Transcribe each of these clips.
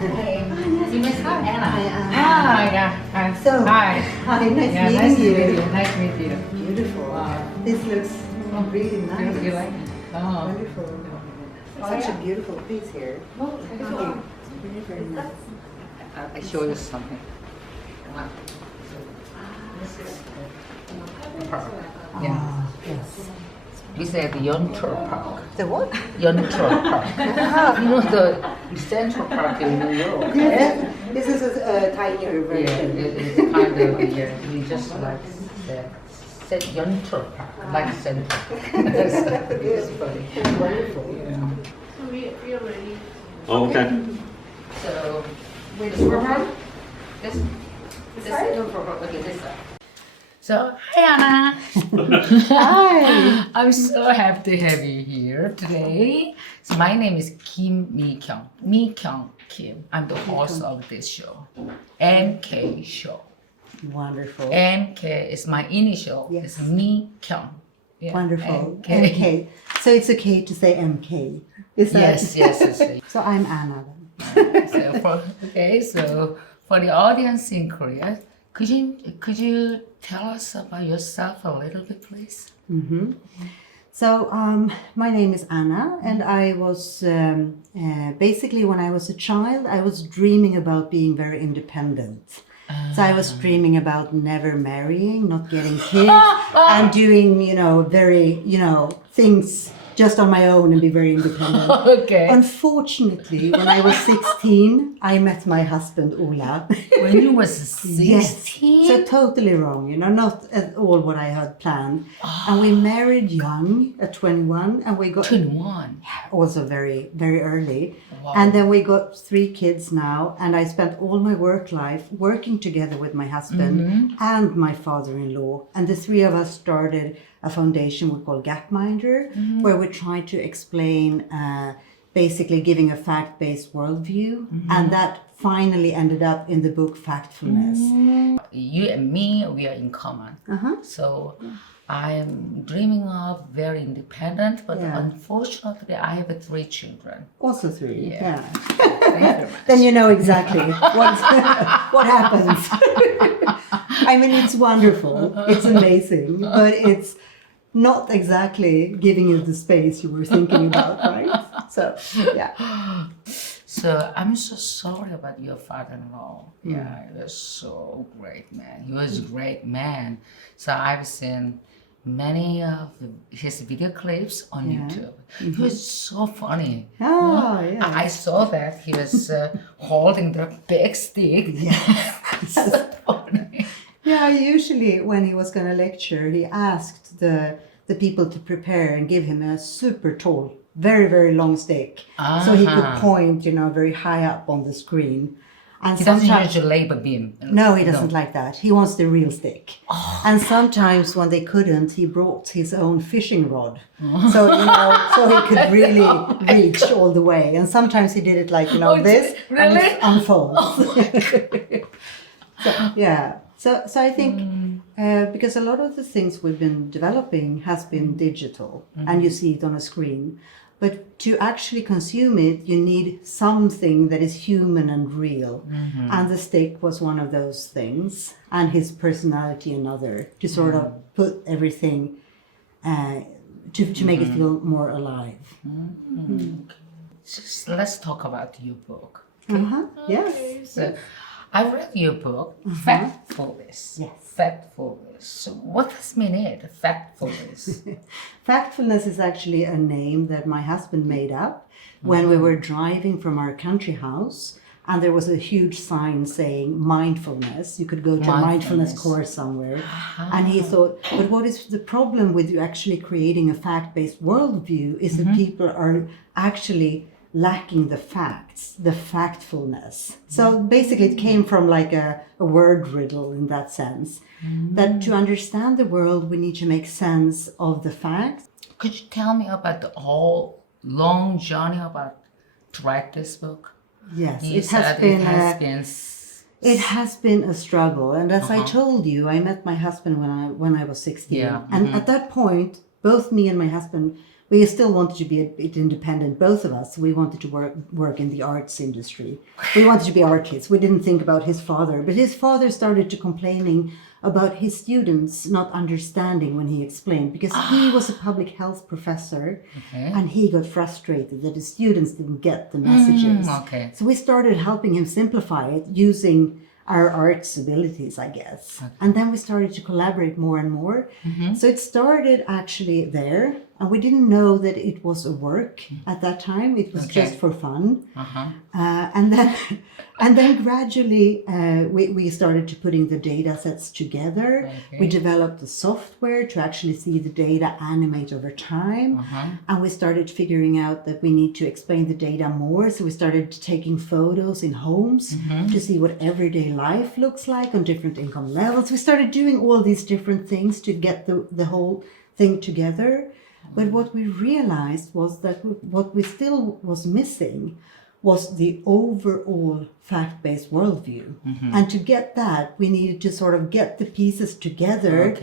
You miss Anna. Hi, Anna. Yeah. So, Hi. Hi, nice Yeah, meeting nice to you. meet you. Nice to meet you. Beautiful. Wow. This looks really nice. You like it? Oh. Wonderful. Such a beautiful piece here. Thank you. Very, very nice. I show you something. Come on. Park. Yeah. Ah, yes. We say the Yontor Park. The what? Yontor Park. You know the Central Park in New York. Yes. This is a tinier Yeah, version. it's kind of, yeah, we just like said Yontor Park, like Central. It's funny. Wonderful. Yeah. We are ready. Okay. So, wait, this purple? This side? No, purple. Okay, this side. So, hi Anna. Hi. I'm so happy to have you here today. So, my name is Kim Mi-kyung. Mi-kyung Kim. I'm the host of this show, MK Show. Wonderful. MK is my initial. Yes. It's Mi-kyung. Yeah, Wonderful. MK. MK. So it's okay to say MK. Is that? Yes. So I'm Anna. So for the audience in Korea, could you tell us about yourself a little bit, please? Mm-hmm. So my name is Anna, and I was basically when I was a child, I was dreaming about being very independent. So I was dreaming about never marrying, not getting kids, and doing, very, things just on my own and be very independent. Okay. Unfortunately, when I was 16, I met my husband, Ola. When you was 16? So totally wrong, not at all what I had planned. And we married young at 21, and we got 21. also very, very early. Wow. And then we got 3 kids now, and I spent all my work life working together with my husband and my father-in-law. And the 3 of us started a foundation we call Gapminder, where we try to explain, basically giving a fact-based worldview. And that finally ended up in the book Factfulness. You and me, we are in common. So I'm dreaming of very independent, but Yeah. unfortunately, I have 3 children. Also 3, yeah. Thank you very much. Then you know exactly what happens. I mean, it's wonderful. It's amazing. But it's not exactly giving you the space you were thinking about, right? So, yeah. So I'm so sorry about your father-in-law. Yeah, he was so great, man. He was a great man. So I've seen many of his video clips on YouTube. He was so funny. Oh, yeah. I saw that he was holding the big stick. So funny. Yeah, usually when he was going to lecture, he asked the people to prepare and give him a super tall, very, very long stick. So he could point, very high up on the screen. And He doesn't sometimes- use a labor beam. No, he doesn't like that. He wants the real stick. And sometimes when they couldn't, he brought his own fishing rod. So, so he could really reach all the way. And sometimes he did it like, this. really? And it unfolds. So, yeah. So I think because a lot of the things we've been developing has been digital and you see it on a screen. But to actually consume it, you need something that is human and real. And the stick was one of those things, and his personality another, to sort of put everything, to make it feel more alive. Just let's talk about your book. Yes. So I read your book, Factfulness. Yes. Factfulness. So what does mean it, Factfulness? Factfulness is actually a name that my husband made up when we were driving from our country house, and there was a huge sign saying mindfulness. You could go to a mindfulness course somewhere. And he thought, but what is the problem with you actually creating a fact-based worldview is that people are actually lacking the facts, the factfulness. So basically it came from like a word riddle in that sense, that to understand the world, we need to make sense of the facts. Could you tell me about the whole long journey about to write this book? Yes, You it said has been, it it has been a struggle. And as I told you, I met my husband when I was 16. Yeah, And at that point, both me and my husband we still wanted to be a bit independent, both of us. We wanted to work in the arts industry. We wanted to be artists. We didn't think about his father, but his father started to complaining about his students not understanding when he explained, because he was a public health professor, and he got frustrated that the students didn't get the messages. So we started helping him simplify it using our arts abilities, I guess. And then we started to collaborate more and more. So it started actually there, and we didn't know that it was a work at that time. It was just for fun. And then gradually we started to putting the data sets together. We developed the software to actually see the data animate over time. And we started figuring out that we need to explain the data more. So we started taking photos in homes to see what everyday life looks like on different income levels. We started doing all these different things to get the whole thing together. But what we realized was that what we still was missing was the overall fact-based worldview. And to get that, we needed to sort of get the pieces together.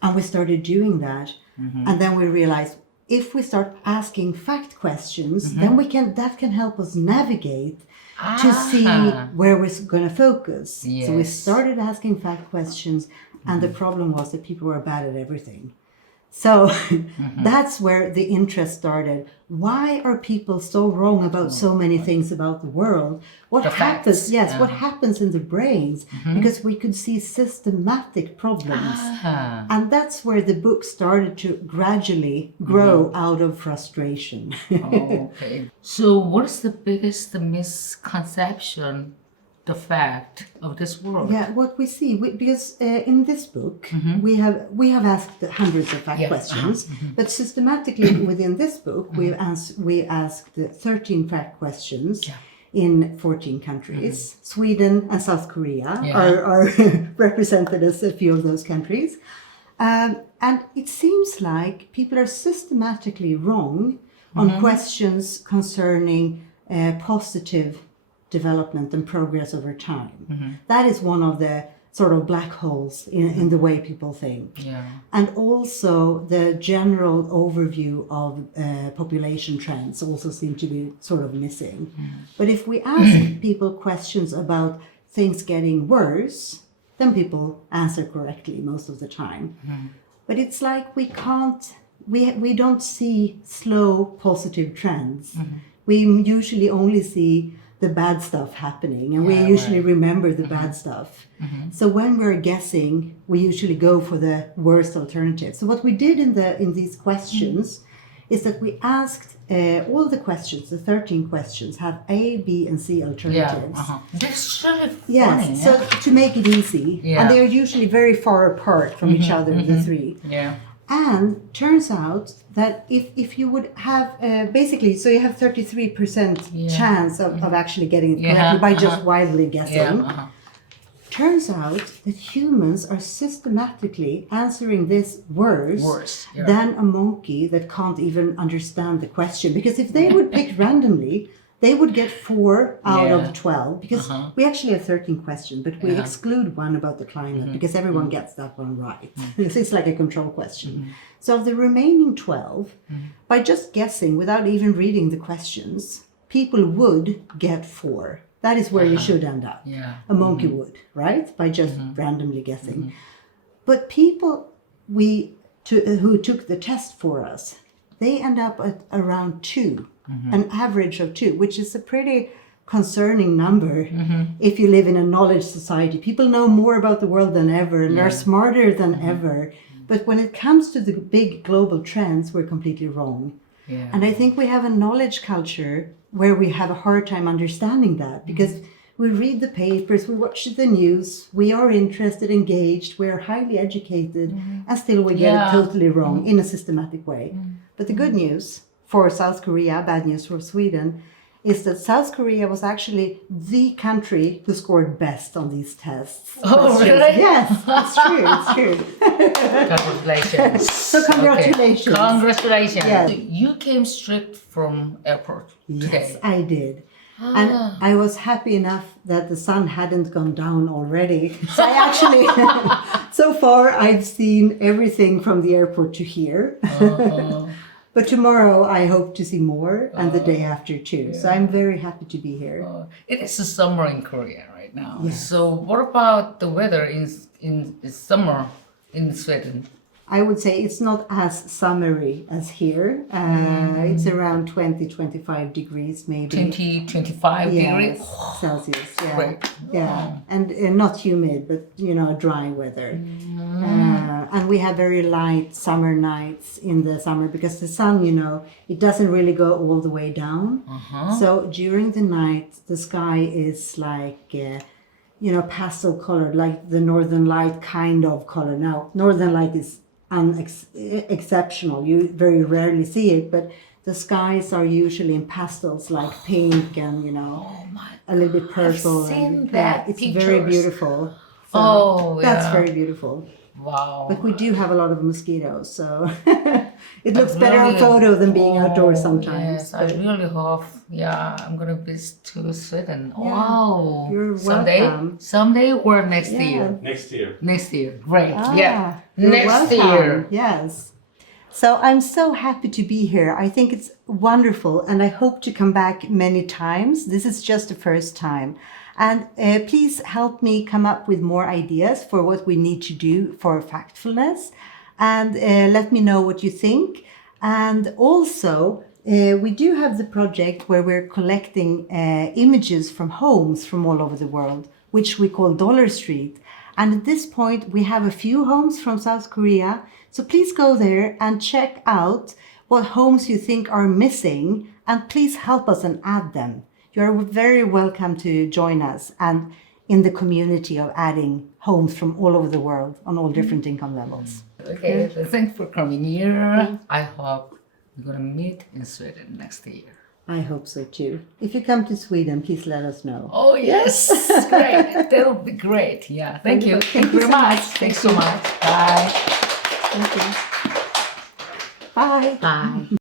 And we started doing that. And then we realized if we start asking fact questions, then that can help us navigate to see where we're going to focus. So we started asking fact questions, and the problem was that people were bad at everything. So that's where the interest started. Why are people so wrong about so many things about the world? What happens? Yes, what happens in the brains? Because we could see systematic problems. And that's where the book started to gradually grow out of frustration. So what is the biggest misconception, the fact of this world? Yeah, what we see, because in this book we have asked hundreds of fact questions, but systematically within this book we asked 13 fact questions in 14 countries. Sweden and South Korea are represented as a few of those countries, and it seems like people are systematically wrong on questions concerning positive development and progress over time. That is one of the sort of black holes in the way people think. And also the general overview of population trends also seem to be sort of missing. But if we ask people questions about things getting worse, then people answer correctly most of the time. But it's like we don't see slow positive trends. We usually only see the bad stuff happening, and we usually remember the bad stuff. So when we're guessing, we usually go for the worst alternative. So what we did in these questions is that we asked all the questions, the 13 questions, have A, B, and C alternatives. That's really funny. So to make it easy, and they are usually very far apart from each other, the three. And turns out that if you would have basically, so you have 33% chance of actually getting it correctly by just wildly guessing. Turns out that humans are systematically answering this worse than a monkey that can't even understand the question. Because if they would pick randomly, they would get 4 out of 12, because we actually have 13 questions, but we exclude one about the climate because everyone gets that one right. It's like a control question. So of the remaining 12, by just guessing without even reading the questions, people would get 4. That is where you should end up. A monkey would, right? By just randomly guessing. But people who took the test for us, they end up at around 2. An average of 2, which is a pretty concerning number if you live in a knowledge society. People know more about the world than ever, and they're smarter than ever. But when it comes to the big global trends, we're completely wrong. And I think we have a knowledge culture where we have a hard time understanding that, because we read the papers, we watch the news, we are interested, engaged, we are highly educated, and still we get it totally wrong in a systematic way. But the good news for South Korea, bad news for Sweden, is that South Korea was actually the country who scored best on these tests. Oh, really? Yes, it's true, it's true. Congratulations. So congratulations. Okay. Congratulations. Yes. So you came straight from airport today. Yes, I did. And I was happy enough that the sun hadn't gone down already. So I actually, so far I've seen everything from the airport to here. But tomorrow I hope to see more, and the day after too. So I'm very happy to be here. It is a summer in Korea right now. Yes. So what about the weather in summer in Sweden? I would say it's not as summery as here. It's around 20-25 degrees maybe. 25 degrees? Yes, Celsius. Yeah. Great. Yeah. And not humid, but dry weather. And we have very light summer nights in the summer because the sun, it doesn't really go all the way down. So during the night, the sky is like, pastel colored, like the northern light kind of color. Now, northern light is exceptional. You very rarely see it, but the skies are usually in pastels like pink and, a little bit purple. I've seen and, that it's pictures. very beautiful. So that's yeah. very beautiful. Wow. But we do have a lot of mosquitoes, so it looks better on photo than being outdoors sometimes. Yes, I really hope. Yeah, I'm gonna visit to Sweden. Yeah, wow. you're someday, welcome. someday or next Yeah. year. Next year. Next year. Great. Ah, yeah. you're Next welcome. year. Yes. So I'm so happy to be here. I think it's wonderful, and I hope to come back many times. This is just the first time. And please help me come up with more ideas for what we need to do for Factfulness. And let me know what you think. And also, we do have the project where we're collecting images from homes from all over the world, which we call Dollar Street. And at this point, we have a few homes from South Korea. So please go there and check out what homes you think are missing. And please help us and add them. You're very welcome to join us and in the community of adding homes from all over the world on all different income levels. Okay, so thanks for coming here. I hope we're gonna meet in Sweden next year. I hope so too. If you come to Sweden, please let us know. Oh yes, great. That would be great. Yeah, thank you. Thank you very so much. much. Thanks so much. Bye. Thank you. Bye. Bye.